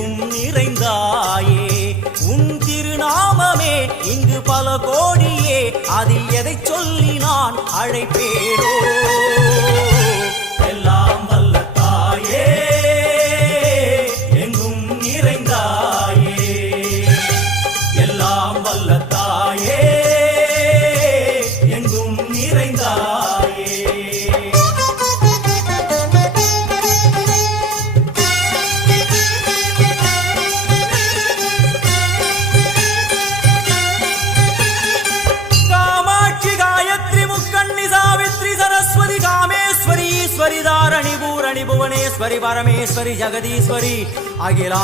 எங்கும் நிறைந்தாயே உன் திருநாமமே இங்கு பல கோடியே அதில் எதை சொல்லி நான் அழைப்பேனோ எல்லாம் வல்ல தாயே எங்கும் நிறைந்தாயே எல்லாம் வல்ல தாயே எங்கும் நிறைந்தாயே ईश्वरी धारणी भूरणी भुवनेश्वरी परमेश्वरी जगदीश्वरी अखिला